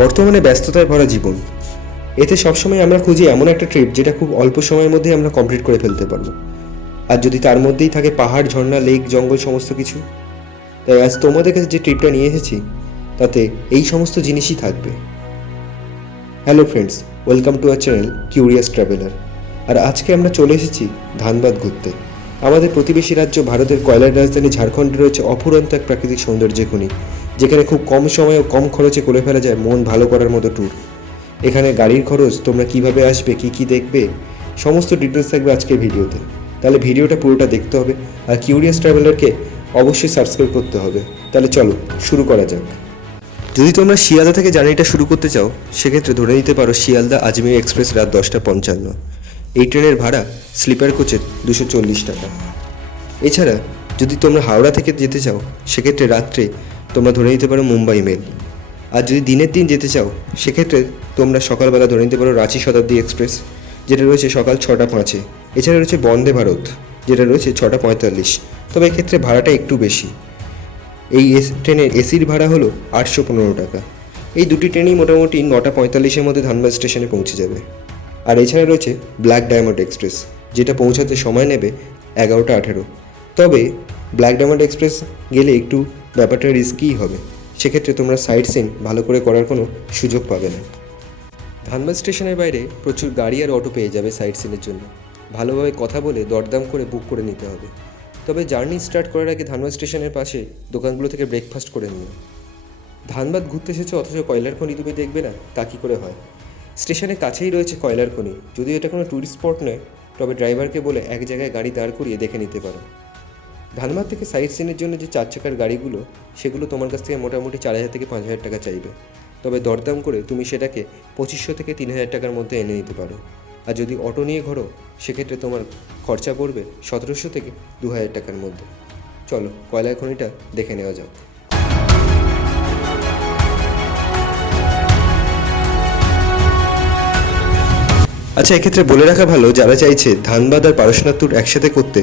বর্তমানে ব্যস্ততায় ভরা জীবন, এতে সবসময় আমরা খুঁজি এমন একটা ট্রিপ যেটা খুব অল্প সময়ের মধ্যেই আমরা কমপ্লিট করে ফেলতে পারবো। আর যদি তার মধ্যেই থাকে পাহাড়, ঝর্ণা, লেক, জঙ্গল সমস্ত কিছু। তাই আজ তোমাদের কাছে যে ট্রিপটা নিয়ে এসেছি তাতে এই সমস্ত জিনিসই থাকবে। Hello friends, welcome to our channel curious traveller. আর আজকে আমরা চলে এসেছি ধানবাদ ঘুরতে। আমাদের প্রতিবেশী রাজ্য ভারতের কয়লার রাজধানী ঝাড়খণ্ডে রয়েছে অফুরন্ত এক প্রাকৃতিক সৌন্দর্যের খনি, যেখানে খুব কম সময়ে ও কম খরচে করে ফেলা যায় মন ভালো করার মতো ট্যুর। এখানে গাড়ির খরচ, তোমরা কিভাবে আসবে, কি কি দেখবে, সমস্ত ডিটেলস থাকবে আজকের ভিডিওতে। তাহলে ভিডিওটা পুরোটা দেখতে হবে, আর কিউরিয়াস ট্রাভেলারকে অবশ্যই সাবস্ক্রাইব করতে হবে। তাহলে চলো শুরু করা যাক। যদি তোমরা শিয়ালদা থেকে জার্নিটা শুরু করতে চাও, সেক্ষেত্রে ধরে নিতে পারো শিয়ালদা আজমের এক্সপ্রেস রাত 10:55। এই ট্রেনের ভাড়া স্লিপার কোচের 240 টাকা। এছাড়া যদি তোমরা হাওড়া থেকে যেতে চাও, সেক্ষেত্রে রাত্রে তোমরা ধরে নিতে পারো মুম্বাই মেল। আর যদি দিনের দিন যেতে চাও, সেক্ষেত্রে তোমরা সকালবেলা ধরে নিতে পারো রাঁচি শতাব্দী এক্সপ্রেস, যেটা রয়েছে সকাল 6:05। এছাড়া রয়েছে বন্দে ভারত, যেটা রয়েছে 6:45। তবে এক্ষেত্রে ভাড়াটা একটু বেশি। এই ট্রেনের এসির ভাড়া হলো 815 টাকা। এই দুটি ট্রেনই মোটামুটি 9:45-এর মধ্যে ধানবাদ স্টেশনে পৌঁছে যাবে। আর এছাড়া রয়েছে ব্ল্যাক ডায়মন্ড এক্সপ্রেস, যেটা পৌঁছাতে সময় নেবে 11:18। তবে ব্ল্যাক ডায়মন্ড এক্সপ্রেস গেলে একটু ব্যাপারটা রিস্কিই হবে। সেক্ষেত্রে তোমরা সাইট সিন ভালো করে করার কোনো সুযোগ পাবে না। ধানবাদ স্টেশনের বাইরে প্রচুর গাড়ি আর অটো পেয়ে যাবে সাইট সিনের জন্য। ভালোভাবে কথা বলে দরদাম করে বুক করে নিতে হবে। তবে জার্নি স্টার্ট করার আগে ধানবাদ স্টেশনের পাশে দোকানগুলো থেকে ব্রেকফাস্ট করে নিও। ধানবাদ ঘুরতে এসেছো অথচ কয়লার খনি তুমি দেখবে না, তা কী করে হয়? স্টেশনের কাছেই রয়েছে কয়লার খনি। যদিও এটা কোনো ট্যুরিস্ট স্পট নয়, তবে ড্রাইভারকে বলে এক জায়গায় গাড়ি দাঁড় করিয়ে দেখে নিতে পারো। ধানবাদ থেকে সাইট সিনের জন্য যে 4 চাকার গাড়িগুলো, সেগুলো তোমার কাছ থেকে মোটামুটি 4,000 থেকে 5,000 টাকা চাইবে। তবে দরদাম করে তুমি সেটাকে 2,500 থেকে 3,000 টাকার মধ্যে এনে নিতে পারো। আর যদি অটো নিয়ে ঘোরো, সেক্ষেত্রে তোমার খরচা পড়বে 1,700 থেকে 2,000 টাকার মধ্যে। চলো কয়লার খনিটা দেখে নেওয়া যাক। আচ্ছা, এক্ষেত্রে বলে রাখা ভালো, যারা চাইছে ধানবাদ আর পারশনাথ ট্যুর একসাথে করতে,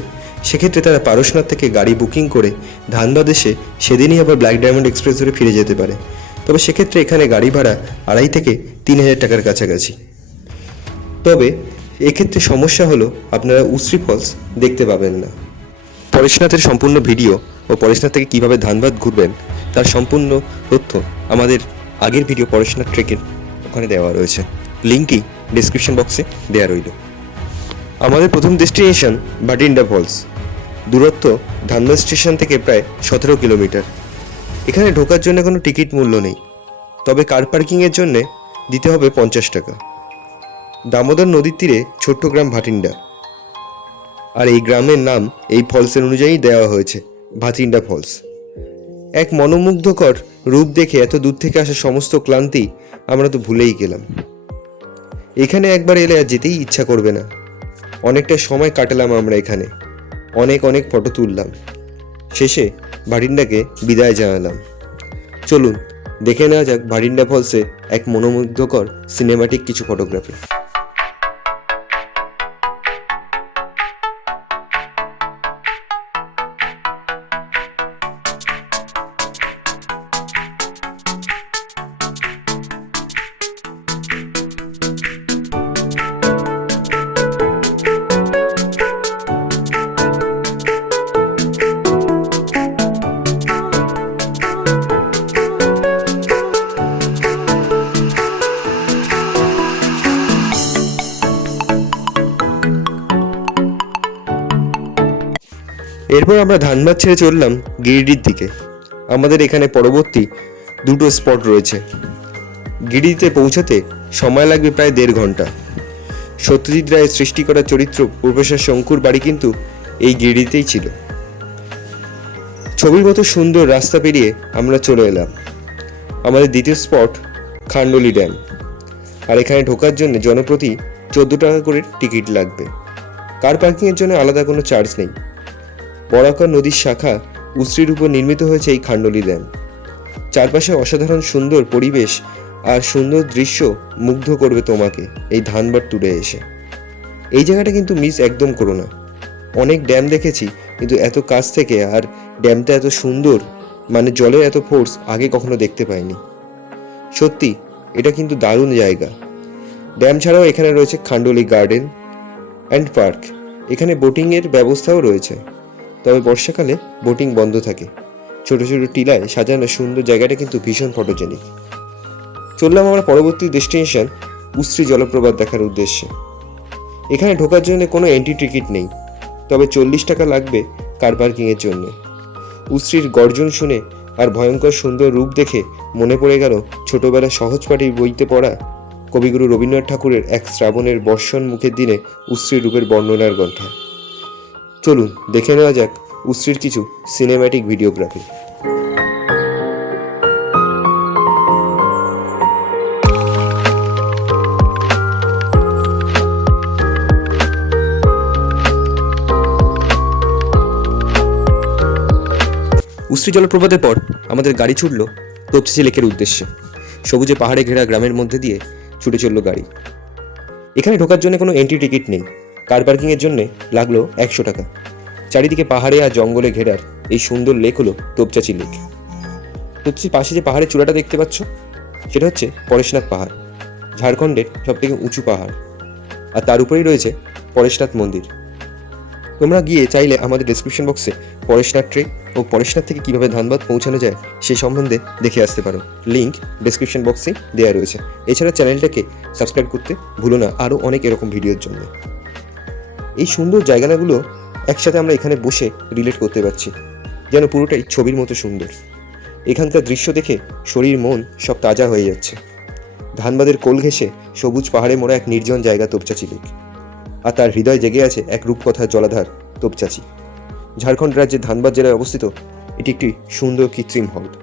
সেক্ষেত্রে তারা পারশনাথ থেকে গাড়ি বুকিং করে ধানবাদ এসে সেদিনই আবার ব্ল্যাক ডায়মন্ড এক্সপ্রেস ধরে ফিরে যেতে পারে। তবে সেক্ষেত্রে এখানে গাড়ি ভাড়া 2,500 থেকে 3,000 টাকার কাছাকাছি। তবে এক্ষেত্রে সমস্যা হলো আপনারা উশ্রী ফলস দেখতে পাবেন না। পরেশনাথের সম্পূর্ণ ভিডিও ও পরেশনাথ থেকে কীভাবে ধানবাদ ঘুরবেন তার সম্পূর্ণ তথ্য আমাদের আগের ভিডিও পরেশনাথ ট্রেকের ওখানে দেওয়া রয়েছে। লিঙ্কটি ডিসক্রিপশন বক্সে দেওয়া রইল। আমাদের প্রথম ডেস্টিনেশন ভাটিন্ডা ফলস। দূরত্ব ধানবাদ স্টেশন থেকে প্রায় 17 কিলোমিটার। এখানে ঢোকার জন্য কোনো টিকিট মূল্য নেই, তবে কার পার্কিংয়ের জন্যে দিতে হবে 50 টাকা। দামোদর নদীর তীরে ছোট্ট গ্রাম ভাটিন্ডা, আর এই গ্রামের নাম এই ফলসের অনুযায়ী দেওয়া হয়েছে, ভাটিন্ডা ফলস। এক মনোমুগ্ধকর রূপ দেখে এত দূর থেকে আসা সমস্ত ক্লান্তি আমরা তো ভুলেই গেলাম। এখানে একবার এলে আর যেতেই ইচ্ছা করবে না। অনেকটা সময় কাটালাম আমরা এখানে, অনেক অনেক ফটো তুললাম। শেষে ভাটিন্ডাকে বিদায় জানালাম। চলুন দেখে নেওয়া যাক ভাটিন্ডা ফলসে এক মনোমুগ্ধকর সিনেমাটিক কিছু ফটোগ্রাফি। এরপর আমরা ধানবাদ ছেড়ে চললাম গিরিডির দিকে। আমাদের এখানে পরবর্তী দুটো স্পট রয়েছে। গিরিডিতে পৌঁছাতে সময় লাগবে প্রায় 1.5 ঘন্টা। সত্যজিৎ রায়ের সৃষ্টি করা চরিত্র প্রফেসর শঙ্কুর বাড়ি কিন্তু এই গিরিডিতেই ছিল। ছবির মতো সুন্দর রাস্তা পেরিয়ে আমরা চলে এলাম আমাদের দ্বিতীয় স্পট খান্ডলি ড্যাম। আর এখানে ঢোকার জন্য জনপ্রতি 14 টাকা করে টিকিট লাগবে। কার পার্কিংয়ের জন্য আলাদা কোনো চার্জ নেই। বরাকর নদীর শাখা উশ্রীর উপর নির্মিত হয়েছে এই খান্ডলি ড্যাম। চারপাশে অসাধারণ সুন্দর পরিবেশ আর সুন্দর দৃশ্য মুগ্ধ করবে তোমাকে এই ধানবাদ ট্যুরে এসে। এই জায়গাটা কিন্তু মিস একদম করো না। অনেক ড্যাম দেখেছি, কিন্তু এত কাছ থেকে আর ড্যামটা এত সুন্দর, মানে জলের এত ফোর্স আগে কখনো দেখতে পাইনি। সত্যি এটা কিন্তু দারুণ জায়গা। ড্যাম ছাড়াও এখানে রয়েছে খান্ডোলি গার্ডেন অ্যান্ড পার্ক। এখানে বোটিংয়ের ব্যবস্থাও রয়েছে, তবে বর্ষাকালে বোটিং বন্ধ থাকে। ছোট ছোট টিলায় সাজানো সুন্দর জায়গাটা কিন্তু ভীষণ ফটোজেনিক। চললাম আমরা পরবর্তী ডেস্টিনেশন উস্ত্রি জলপ্রপাত দেখার উদ্দেশ্যে। এখানে ঢোকার জন্য কোনো এন্ট্রি টিকিট নেই, তবে 40 টাকা লাগবে কার পার্কিংয়ের জন্য। উস্ত্রির গর্জন শুনে আর ভয়ঙ্কর সুন্দর রূপ দেখে মনে পড়ে গেল ছোটবেলা সহজপাঠী বইতে পড়া কবিগুরু রবীন্দ্রনাথ ঠাকুরের এক শ্রাবণের বর্ষণ মুখের দিনে উস্ত্রির রূপের বর্ণনার গ্রন্থা। চলুন দেখে নেওয়া যাক উস্ত্রির কিছু সিনেম্যাটিক ভিডিওগ্রাফি। উস্ত্রি জলপ্রপাতের পর আমাদের গাড়ি ছুটল তোপচাঁচি লেকের উদ্দেশ্যে। সবুজে পাহাড়ে ঘেরা গ্রামের মধ্যে দিয়ে ছুটে চলল গাড়ি। এখানে ঢোকার জন্য কোনো এন্ট্রি টিকিট নেই, কার পার্কিংয়ের জন্য লাগলো 100 টাকা। চারিদিকে পাহাড়ে আর জঙ্গলে ঘেরার এই সুন্দর লেক হলো তোপচাঁচি লেক। তোপচাঁচির পাশে যে পাহাড়ের চূড়াটা দেখতে পাচ্ছ, সেটা হচ্ছে পরেশনাথ পাহাড়, ঝাড়খণ্ডের সবথেকে উঁচু পাহাড়। আর তার উপরেই রয়েছে পরেশনাথ মন্দির। তোমরা গিয়ে চাইলে আমাদের ডেসক্রিপশন বক্সে পরেশনাথ ট্রেক ও পরেশনাথ থেকে কীভাবে ধানবাদ পৌঁছানো যায় সেই সম্বন্ধে দেখে আসতে পারো। লিঙ্ক ডেসক্রিপশন বক্সে দেওয়া রয়েছে। এছাড়া চ্যানেলটাকে সাবস্ক্রাইব করতে ভুলো না আরও অনেক এরকম ভিডিওর জন্য। এই সুন্দর জায়গাগুলো একসাথে আমরা এখানে বসে রিলেট করতে পারছি, যেন পুরোটাই ছবির মতো সুন্দর। এখানকার দৃশ্য দেখে শরীর মন সব তাজা হয়ে যাচ্ছে। ধানবাদের কোল ঘেঁষে সবুজ পাহাড়ে মোড়া এক নির্জন জায়গা তোপচাঁচি লেক, আর তার হৃদয় জেগে আছে এক রূপকথার জলাধার তোপচাঁচি। ঝাড়খণ্ড রাজ্যের ধানবাদ জেলায় অবস্থিত এটি একটি সুন্দর কৃত্রিম হ্রদ।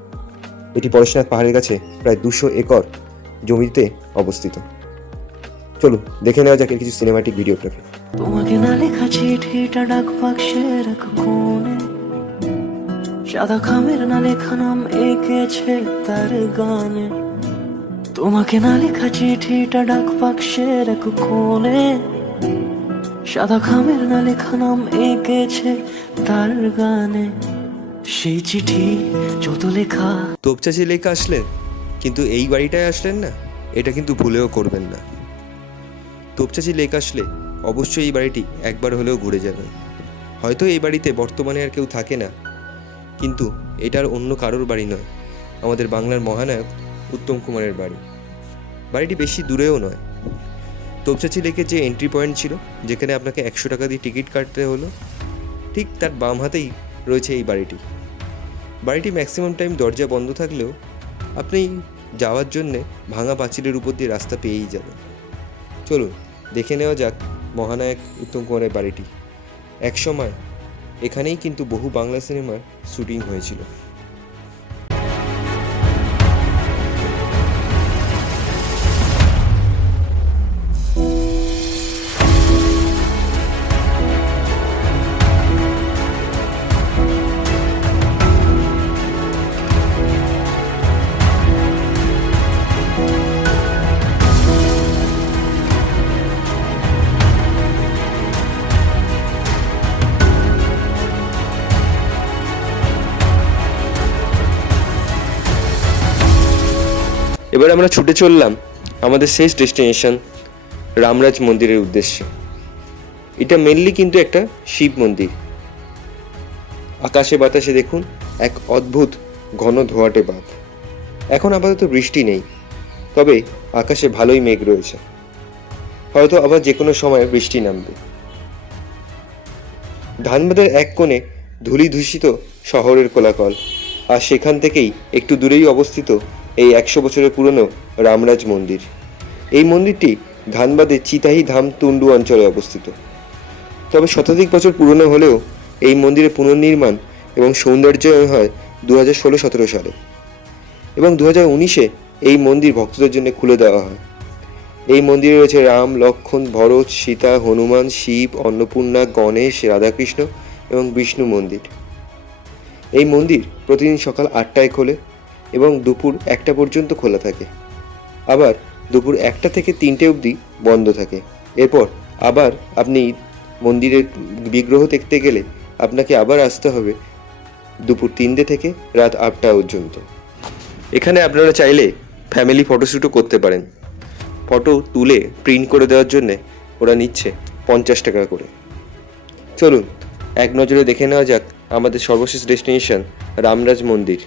এটি পরেশনাথ পাহাড়ের কাছে প্রায় 200 একর জমিতে অবস্থিত। চলো দেখে নেওয়া যাক এর কিছু সিনেম্যাটিক ভিডিওগ্রাফি। তোমাকে না লেখা চিঠিটা ডাক বাক্সের এক কোণে, সাদা খামের না লেখা নাম এঁকেছে তার গানে। তোমাকে না লেখা চিঠিটা ডাক বাক্সের এক কোণে, সাদা খামের না লেখা নাম এঁকেছে তার গানে। সেই চিঠি যত লেখা। তোপচাঁচি লেক আসলেন, কিন্তু এই বাড়িটায় আসলেন না, এটা কিন্তু ভুলেও করবেন না। তোপচাঁচি লেক আসলে অবশ্যই এই বাড়িটি একবার হলেও ঘুরে যাবেন। হয়তো এই বাড়িতে বর্তমানে আর কেউ থাকে না, কিন্তু এটার অন্য কারোর বাড়ি নয়, আমাদের বাংলার মহানায়ক উত্তম কুমারের বাড়ি। বাড়িটি বেশি দূরেও নয়। তোপচাঁচি লেকের যে এন্ট্রি পয়েন্ট ছিল, যেখানে আপনাকে 100 টাকা দিয়ে টিকিট কাটতে হলো, ঠিক তার বাম হাতেই রয়েছে এই বাড়িটি। বাড়িটি ম্যাক্সিমাম টাইম দরজা বন্ধ থাকলেও আপনি যাওয়ার জন্যে ভাঙা পাঁচিলের উপর দিয়ে রাস্তা পেয়েই যাবেন। চলুন দেখে নেওয়া যাক মহানায়ক উত্তম কুমারের বাড়িটি। একসময় এখানেই কিন্তু বহু বাংলা সিনেমার শুটিং হয়েছিল। এবার আমরা ছুটে চললাম আমাদের শেষ ডেস্টিনেশন রামরাজ মন্দিরের উদ্দেশ্যে। এটা মেনলি কিন্তু একটা শিব মন্দির। আকাশে বাতাসে দেখুন এক অদ্ভুত ঘন ধোঁয়াটে বাদ। এখন আপাতত বৃষ্টি নেই, তবে আকাশে ভালোই মেঘ রয়েছে। হয়তো আবার যে কোনো সময় বৃষ্টি নামবে। ধানবাদের এক কোণে ধূলি দূষিত শহরের কোলাহল, আর সেখান থেকেই একটু দূরেই অবস্থিত এই 100 বছরের পুরনো রামরাজ মন্দির। এই মন্দিরটি ধানবাদের চিতাহি ধাম তুন্ডু অঞ্চলে অবস্থিত। তবে শতাধিক বছর পুরনো হলেও এই মন্দিরের পুনর্নির্মাণ এবং সৌন্দর্যায়ন হয় 2016-17 সালে, এবং 2019-এ এই মন্দির ভক্তদের জন্য খুলে দেওয়া হয়। এই মন্দিরে রয়েছে রাম, লক্ষ্মণ, ভরত, সীতা, হনুমান, শিব, অন্নপূর্ণা, গণেশ, রাধাকৃষ্ণ এবং বিষ্ণু মন্দির। এই মন্দির প্রতিদিন সকাল 8টায় খোলে এবং দুপুর 1টা পর্যন্ত খোলা থাকে। আবার দুপুর 1টা থেকে 3টে অবধি বন্ধ থাকে। এরপর আবার আপনি মন্দিরের বিগ্রহ দেখতে গেলে আপনাকে আবার আসতে হবে দুপুর 3টে থেকে রাত 8টা পর্যন্ত। এখানে আপনারা চাইলে ফ্যামিলি ফটোশ্যুটও করতে পারেন। ফটো তুলে প্রিন্ট করে দেওয়ার জন্যে ওরা নিচ্ছে 50 টাকা করে। চলুন এক নজরে দেখে নেওয়া যাক আমাদের সর্বশেষ ডেস্টিনেশন রামরাজ মন্দির।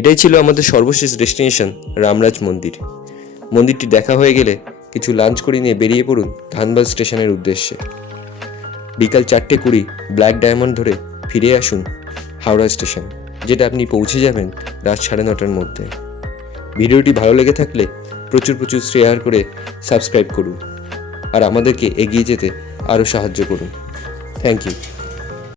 এটাই ছিল আমাদের সর্বশেষ ডেস্টিনেশন রামরাজ মন্দির। মন্দিরটি দেখা হয়ে গেলে কিছু লাঞ্চ করে নিয়ে বেরিয়ে পড়ুন ধানবাদ স্টেশনের উদ্দেশ্যে। বিকাল 4:20 ব্ল্যাক ডায়মন্ড ধরে ফিরে আসুন হাওড়া স্টেশন, যেটা আপনি পৌঁছে যাবেন রাত 9:30টার মধ্যে। ভিডিওটি ভালো লেগে থাকলে প্রচুর শেয়ার করে সাবস্ক্রাইব করুন আর আমাদেরকে এগিয়ে যেতে আরও সাহায্য করুন। Thank you.